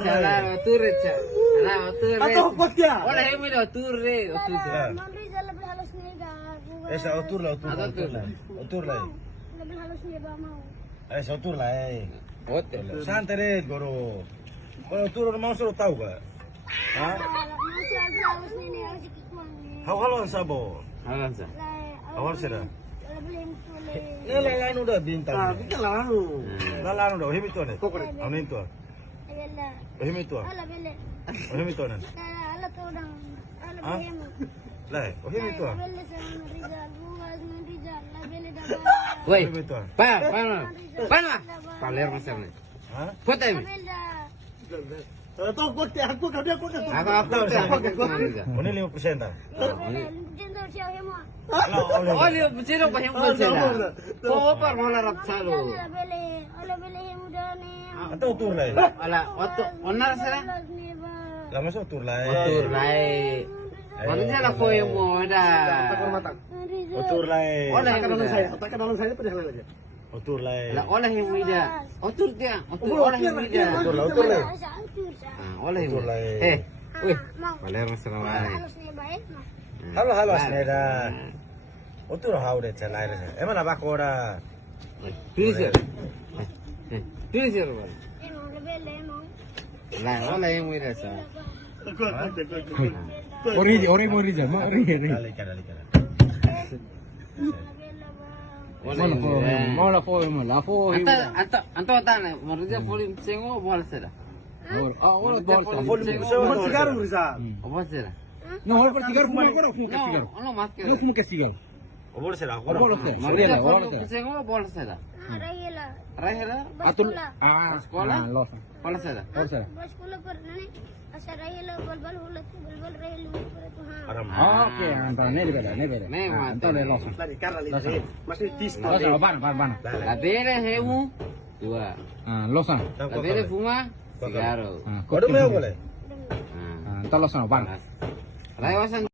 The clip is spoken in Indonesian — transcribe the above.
salah otur aja. Nah, otur. Atau kuat ya? Oleh yang ini otur deh, otur. Mon Rizal lebih halus nih gak? Sa otur lah. Otur lah. Lebih halus nih gak mau. Sa otur lah. Otur. Santai deh, guru. Kalau otur mau suruh tahu gak? Hah? Masih halus nih harus ikut nih. Hawalan sabo. Halan sa. Awal sudah. Lebih boleh. Lalan udah bintang. Bintang lalu. Lalan udah. Ohim itu nih. Awal itu. Ayala. Ohim itu. Ala bele. Ohim itu nih. Ala tuh udah. Ala Hah? bele. Lah, ohim itu. Bele sama Rizal. Bukan Rizal. La bele dah. Woi, Ohim itu. Pana. Paler macam ni. Hah? Foto La ini. bele dah. Tahu kuat ya, aku kau dia kuat. Aku. Ini 5% dah. Jenderal siapa mau? Oh, lihat bencana apa yang bencana? Kau apa malah rap selalu? Ala bele yang udah nih. Atau otur lah. Ala, otur, onar sana. Lah masuk otur lah. Otur lai. Maksudnya lah kau yang mau dah. Otur lah. Oleh yang Dalam muda. saya, otak dalam saya pada hal aja. Otur lah. Lah oleh yang muda. Otur dia. Otur oleh yang muda. Otur lah, otur lah. Oleh yang muda. Wih, paler masalah lain. Halus nih baik mah. Halo Asneda. Otur hau deh celai deh. Emang apa kau dah? Tulisir. Tulisir bang. Emang lebih emang. Lah oleh yang muda sa. Ori jama, ori ini. Kali. Oleh yang muda. Mau la fo. Anta nih, menurutnya polim sengo boleh sudah. Wala Umur sekarang bisa. Apa sudah? No, wala cigarro, fuma cigarro. No más que. No fumo que cigarro. Obor será. Wala se. Maria, Mariela, wala se. sengo boleh sudah. Rahila. Rahela, Atul. Sekolah? Losa. boleh sudah. Wala se. Sekolah pernah nih. Asa Rahila bal hulat bal Rahila itu ha. Aram. Oke, antara ne beda. Ne, mate. Antara losa. Tadi karena lihat masih tista. Losa, bana. La bere hemu dua. Losa. La bere fuma cigarro. Kau dah mau boleh? Entar losa bana. Rayawasan